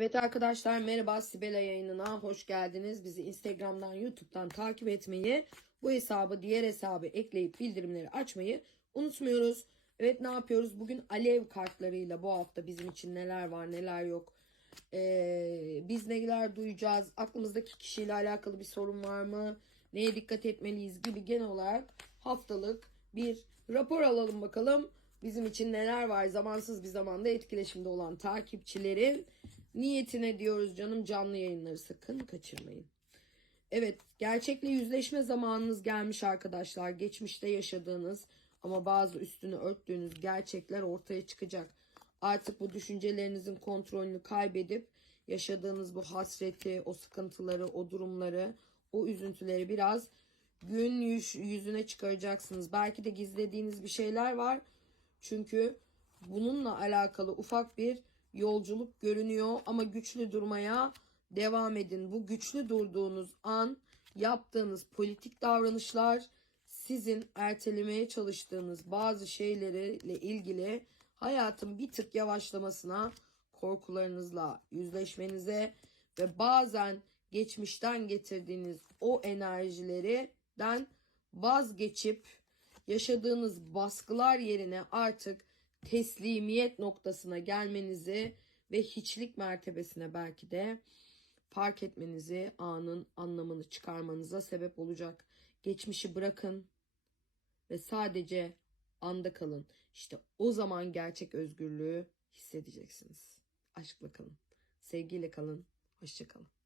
Evet arkadaşlar merhaba Sibela yayınına hoş geldiniz. Bizi Instagram'dan YouTube'dan takip etmeyi bu hesabı diğer hesabı ekleyip bildirimleri açmayı unutmuyoruz. Evet ne yapıyoruz? Bugün alev kartlarıyla bu hafta bizim için neler var neler yok. Ee, biz neler duyacağız? Aklımızdaki kişiyle alakalı bir sorun var mı? Neye dikkat etmeliyiz gibi genel olarak haftalık bir rapor alalım bakalım. Bizim için neler var? Zamansız bir zamanda etkileşimde olan takipçilerin niyetine diyoruz canım canlı yayınları sakın kaçırmayın. Evet, gerçekle yüzleşme zamanınız gelmiş arkadaşlar. Geçmişte yaşadığınız ama bazı üstünü örttüğünüz gerçekler ortaya çıkacak. Artık bu düşüncelerinizin kontrolünü kaybedip yaşadığınız bu hasreti, o sıkıntıları, o durumları, o üzüntüleri biraz gün yüz- yüzüne çıkaracaksınız. Belki de gizlediğiniz bir şeyler var. Çünkü bununla alakalı ufak bir yolculuk görünüyor ama güçlü durmaya devam edin. Bu güçlü durduğunuz an yaptığınız politik davranışlar sizin ertelemeye çalıştığınız bazı şeylerle ilgili hayatın bir tık yavaşlamasına, korkularınızla yüzleşmenize ve bazen geçmişten getirdiğiniz o enerjilerden vazgeçip yaşadığınız baskılar yerine artık teslimiyet noktasına gelmenizi ve hiçlik mertebesine belki de fark etmenizi, anın anlamını çıkarmanıza sebep olacak. Geçmişi bırakın ve sadece anda kalın. İşte o zaman gerçek özgürlüğü hissedeceksiniz. Aşkla kalın, sevgiyle kalın, hoşça kalın.